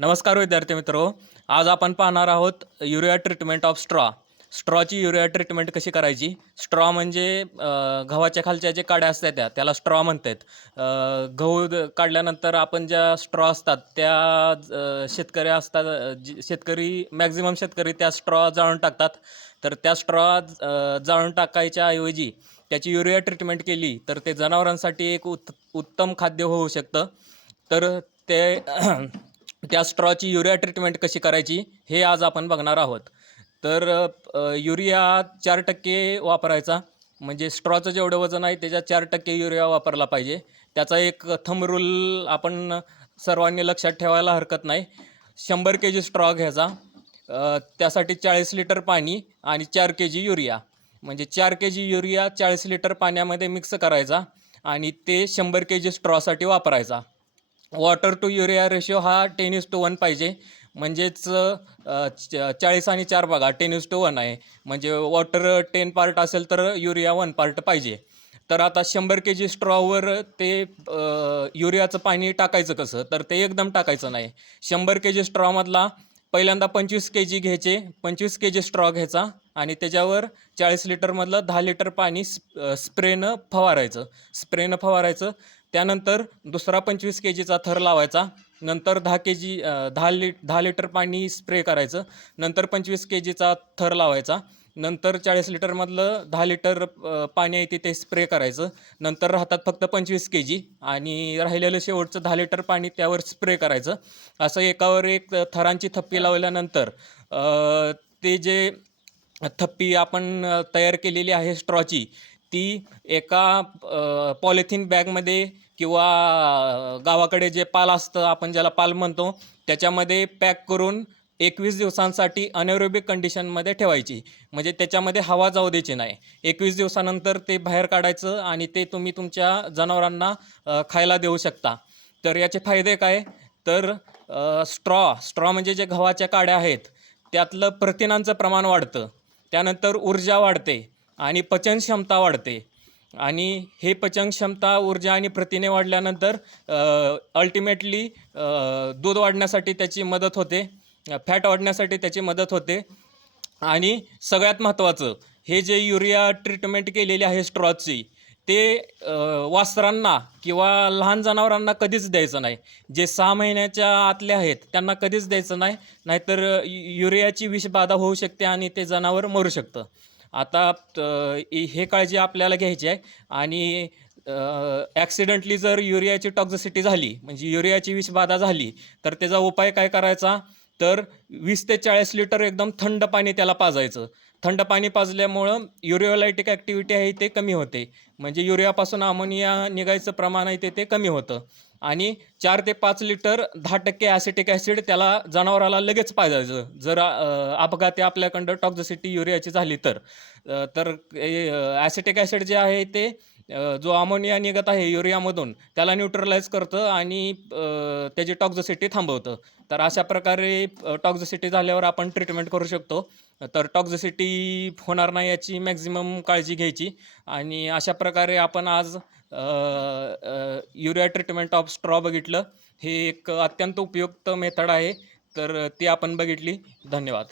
नमस्कार विद्यार्थी मित्रो. आज आपण पाहणार आहोत युरिया ट्रीटमेंट ऑफ स्ट्रॉ. स्ट्रॉची युरिया ट्रीटमेंट कशी करायची. स्ट्रॉ म्हणजे गव्हाच्या खालच्या जे काड्या असतात त्याला स्ट्रॉ म्हणतात. गहू काढल्यानंतर आपण ज्या स्ट्रॉ असतात त्या शेतकरी असतात, शेतकरी मॅक्झिमम शेतकरी त्या स्ट्रॉ जाळून टाकतात. तर त्या स्ट्रॉ जाळून टाकायच्या ऐवजी त्याची युरिया ट्रीटमेंट केली तर ते जनावरांसाठी एक उत्तम खाद्य होऊ शकतं. तर ते त्या स्ट्रॉची युरिया ट्रीटमेंट कशी करायची हे आज आपण बघणार आहोत. तर युरिया 4% वापरायचा, म्हणजे स्ट्रॉचं जेवढं वजन आहे त्याच्या 4% युरिया वापरला पाहिजे. त्याचा एक थंब रूल आपण सर्वांनी लक्षात ठेवायला हरकत नाही. 100 kg स्ट्रॉ घ्यायचा, त्यासाठी 40 लिटर पाणी आणि 4 kg युरिया, म्हणजे 4 kg युरिया 40 लिटर पाण्यामध्ये मिक्स करायचा आणि ते 100 kg स्ट्रॉसाठी वापरायचा. वॉटर टू युरिया रेशो हा 10:1 पाहिजे, म्हणजेच 40 आणि 4 बघा 10:1 आहे, म्हणजे वॉटर 10 पार्ट असेल तर युरिया 1 पार्ट पाहिजे. तर आता 100 kg स्ट्रॉवर ते युरियाचं पाणी टाकायचं कसं, तर ते एकदम टाकायचं नाही. 100 kg स्ट्रॉमधला पहिल्यांदा 25 kg घ्यायचे, 25 kg स्ट्रॉ घ्यायचा आणि त्याच्यावर 40 लिटरमधलं 10 लिटर पाणी स्प्रेनं फवारायचं. त्यानंतर दुसरा 25 kgचा थर लावायचा, नंतर 10 लिटर पाणी स्प्रे करायचं, नंतर 25 kgचा थर लावायचा, नंतर 40 लिटरमधलं 10 लिटर पाणी आहे ते स्प्रे करायचं, नंतर राहतात फक्त 25 kg आणि राहिलेलं शेवटचं 10 लिटर पाणी त्यावर स्प्रे करायचं. असं एकावर एक थरांची थप्पी लावल्यानंतर ते जे थप्पी आपण तयार केलेली आहे स्ट्रॉची, ती एका पॉलिथिन बॅगमध्ये किंवा गावाकडे जे पाल असतं आपण ज्याला पाल म्हणतो त्याच्यामध्ये पॅक करून 21 दिवसांसाठी अनएरोबिक कंडिशनमध्ये ठेवायची, म्हणजे त्याच्यामध्ये हवा जाऊ द्यायची नाही. 21 दिवसानंतर ते बाहेर काढायचं आणि ते तुम्ही तुमच्या जनावरांना खायला देऊ शकता. तर याचे फायदे काय, तर स्ट्रॉ म्हणजे जे गव्हाच्या काड्या आहेत त्यातलं प्रथिनांचं प्रमाण वाढतं, त्यानंतर ऊर्जा वाढते आणि पचनक्षमता वाढते. आणि हे पचनक्षमता, ऊर्जा आणि प्रथिने वाढल्यानंतर अल्टिमेटली दूध वाढण्यासाठी त्याची मदत होते, फॅट वाढण्यासाठी त्याची मदत होते. आणि सगळ्यात महत्त्वाचं, हे जे युरिया ट्रीटमेंट केलेली आहे स्ट्रॉची, ते वासरांना किंवा लहान जनावरांना कधीच द्यायचं नाही. जे 6 महिन्याच्या आतले आहेत त्यांना कधीच द्यायचं नाही, नाहीतर युरियाची विषबाधा होऊ शकते आणि ते जनावर मरू शकतं. आता हे काळजी आपल्याला घ्यायची आहे. आणि ॲक्सिडेंटली जर युरियाची टॉक्झिसिटी झाली, म्हणजे युरियाची विषबाधा झाली, तर त्याचा उपाय काय करायचा, तर 20 ते 40 लिटर एकदम थंड पाणी त्याला पाजायचं. थंड पाणी पाजल्यामुळं युरियोलायटिक ॲक्टिव्हिटी आहे ते कमी होते, म्हणजे युरियापासून अमोनिया निघायचं प्रमाण आहे ते कमी होतं. आणि 4 ते 5 लिटर 10% ॲसिटिक ॲसिड त्याला जनावराला लगेच पाजायचं, जर अपघाती आपल्याकडं टॉक्झिसिटी युरियाची झाली तर. ॲसिटिक ॲसिड जे आहे ते जो अमोनिया निघत आहे युरियामधून त्याला न्यूट्रलाइज करतं आणि त्याची टॉक्झिसिटी थांबवतं. तर अशा प्रकारे टॉक्झिसिटी झाल्यावर आपण ट्रीटमेंट करू शकतो. तर टॉक्झिसिटी होणार नाही याची मॅक्झिमम काळजी घ्यायची. आणि अशा प्रकारे आपण आज युरिया ट्रीटमेंट ऑफ स्ट्रॉ बघितलं. हे एक अत्यंत उपयुक्त मेथड आहे, तर ती आपण बघितली. धन्यवाद.